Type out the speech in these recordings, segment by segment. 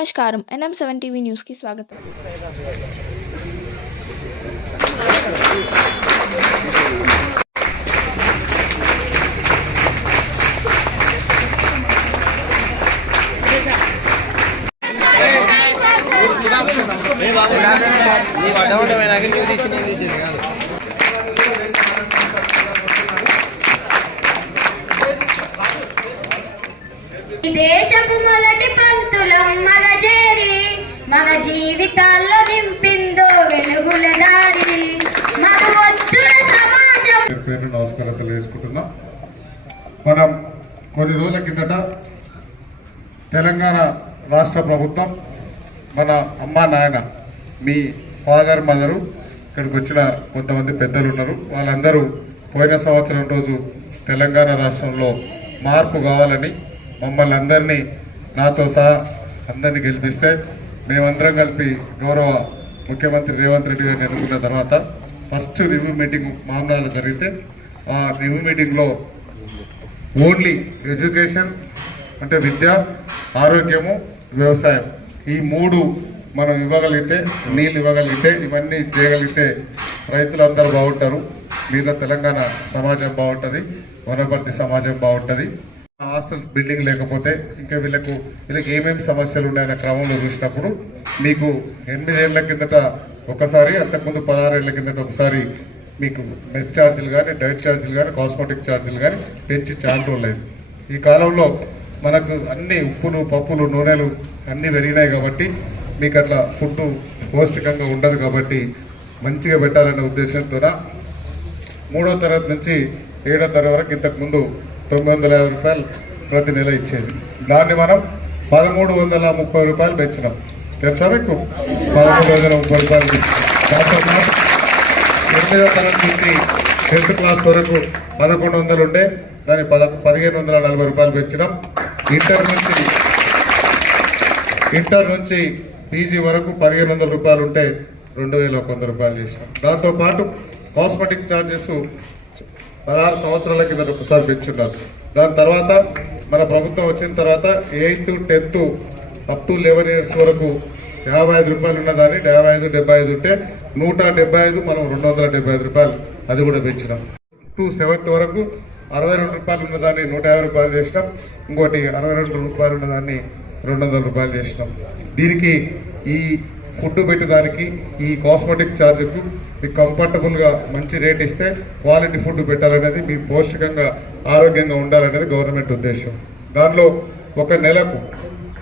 नमस्कार N M seven T news की स्वागत है। ఈ దేశపు మొదటి పంతులం మగ చేరి మన జీవితాల్లో నింపిందో వెలుగుల దారి. మన వద్దుల సమాజం. పేరు నమస్కారం తెలియజేసుకుంటున్నాం. మనం కొన్ని రోజుల కిందట తెలంగాణ రాష్ట్ర ప్రభుత్వం మన అమ్మా నాయన మీ ఫాదర్ మదరు ఇక్కడికి వచ్చిన కొంతమంది పెద్దలు ఉన్నారు. వాళ్ళందరూ పోయిన సంవత్సరం రోజు తెలంగాణ రాష్ట్రంలో మార్పు కావాలని మమ్మల్ని అందరినీ నాతో సహా అందరినీ గెలిపిస్తే మేమందరం కలిపి గౌరవ ముఖ్యమంత్రి రేవంత్ రెడ్డి గారిని ఎన్నుకున్న తర్వాత ఫస్ట్ రివ్యూ మీటింగ్ మామూలు జరిగితే ఆ రివ్యూ మీటింగ్లో ఓన్లీ ఎడ్యుకేషన్ అంటే విద్య ఆరోగ్యము వ్యవసాయం. ఈ మూడు మనం ఇవ్వగలిగితే నీళ్ళు ఇవ్వగలిగితే ఇవన్నీ చేయగలిగితే రైతులందరూ బాగుంటారు. మీద తెలంగాణ సమాజం బాగుంటుంది వనపర్తి సమాజం బాగుంటుంది. హాస్టల్ బిల్డింగ్ లేకపోతే ఇంకా వీళ్ళకు వీళ్ళకి ఏమేమి సమస్యలు ఉన్నాయన్న క్రమంలో చూసినప్పుడు మీకు ఎనిమిదేళ్ళ కిందట ఒకసారి అంతకుముందు పదహారేళ్ళ కిందట ఒకసారి మీకు మెస్ ఛార్జీలు కానీ డైట్ ఛార్జీలు కానీ కాస్మెటిక్ ఛార్జీలు కానీ పెంచి చాలా రోజులేదు ఈ కాలంలో మనకు అన్ని ఉప్పులు పప్పులు నూనెలు అన్నీ పెరిగినాయి కాబట్టి మీకు అట్లా ఫుడ్ పౌష్టికంగా ఉండదు కాబట్టి మంచిగా పెట్టాలనే ఉద్దేశంతోన మూడో తరగతి నుంచి ఏడో తరగతి వరకు ఇంతకుముందు తొమ్మిది వందల యాభై రూపాయలు ప్రతి నెల ఇచ్చేది. దాన్ని మనం పదమూడు వందల ముప్పై రూపాయలు పెంచినాం. తెలుసా మీకు? పదమూడు వందల ముప్పై రూపాయలు దాంతో పాటు ఎనిమిదో తరగతి నుంచి టెన్త్ క్లాస్ వరకు పదకొండు వందలు ఉండే దాన్ని పద పదిహేను వందల నలభై రూపాయలు పెంచినాం. ఇంటర్ నుంచి ఇంటర్ నుంచి పీజీ వరకు పదిహేను వందల రూపాయలు ఉంటే రెండు వేల ఒక వంద రూపాయలు చేసినాం. దాంతోపాటు కాస్మెటిక్ ఛార్జెస్ పదహారు సంవత్సరాల కింద ఒకసారి పెంచున్నారు దాని తర్వాత మన ప్రభుత్వం వచ్చిన తర్వాత eighth tenth up to eleven years వరకు యాభై ఐదు రూపాయలు ఉన్నదాన్ని యాభై ఐదు డెబ్బై ఐదు ఉంటే నూట డెబ్బై ఐదు మనం రెండు వందల డెబ్బై ఐదు రూపాయలు అది కూడా పెంచినాం. టు సెవెంత్ వరకు అరవై రెండు రూపాయలు ఉన్నదాన్ని నూట యాభై రూపాయలు చేసినాం. ఇంకోటి అరవై రెండు రూపాయలు ఉన్నదాన్ని రెండు వందల రూపాయలు చేసినాం. దీనికి ఈ ఫుడ్ పెట్టడానికి ఈ కాస్మెటిక్ ఛార్జ్కు మీకు కంఫర్టబుల్గా మంచి రేట్ ఇస్తే క్వాలిటీ ఫుడ్ పెట్టాలనేది మీ పౌష్టికంగా ఆరోగ్యంగా ఉండాలనేది గవర్నమెంట్ ఉద్దేశం. దానిలో ఒక నెలకు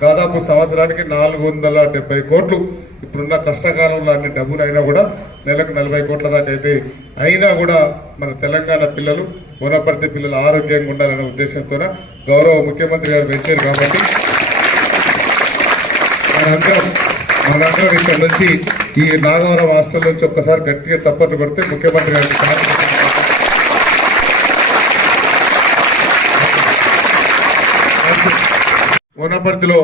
దాదాపు సంవత్సరానికి నాలుగు వందల డెబ్బై కోట్లు ఇప్పుడున్న కష్టకాలంలో అన్ని డబ్బులు అయినా కూడా నెలకు నలభై కోట్ల దాకా అయితే అయినా కూడా మన తెలంగాణ పిల్లలు వనపర్తి పిల్లలు ఆరోగ్యంగా ఉండాలనే ఉద్దేశంతో గౌరవ ముఖ్యమంత్రి గారు పెంచారు కాబట్టి మనందరం మనందరం ఇక్కడ నుంచి ఈ నాగవరం హాస్టల్ నుంచి ఒక్కసారి గట్టిగా చప్పట్లు కొడితే ముఖ్యమంత్రి గారికి సాయం వనపర్తిలో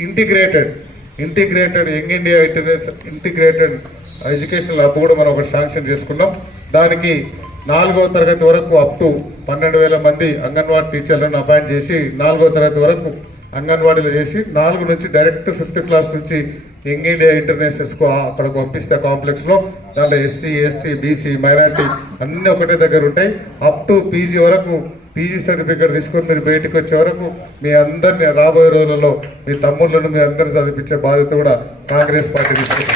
integrated integrated young India international integrated educational hub కూడా మనం ఒకటి శాంక్షన్ చేసుకున్నాం. దానికి నాలుగో తరగతి వరకు అప్ టు పన్నెండు వేల మంది అంగన్వాడీ టీచర్లను అపాయింట్ చేసి నాలుగో తరగతి వరకు అంగన్వాడీలో చేసి నాలుగు నుంచి డైరెక్ట్ ఫిఫ్త్ క్లాస్ నుంచి యంగ్ ఇండియా ఇంటర్నేషనల్స్కు అక్కడ పంపిస్తే కాంప్లెక్స్లో. దాంట్లో ఎస్సీ ఎస్టీ బీసీ మైనార్టీ అన్నీ ఒకటే దగ్గర ఉంటాయి. అప్ టు పీజీ వరకు పీజీ సర్టిఫికేట్ తీసుకొని మీరు బయటకు వచ్చే వరకు మీ అందరిని రాబోయే రోజులలో మీ తమ్ముళ్ళను మీ అందరిని చదివించే బాధ్యత కూడా కాంగ్రెస్ పార్టీ తీసుకుంటుంది.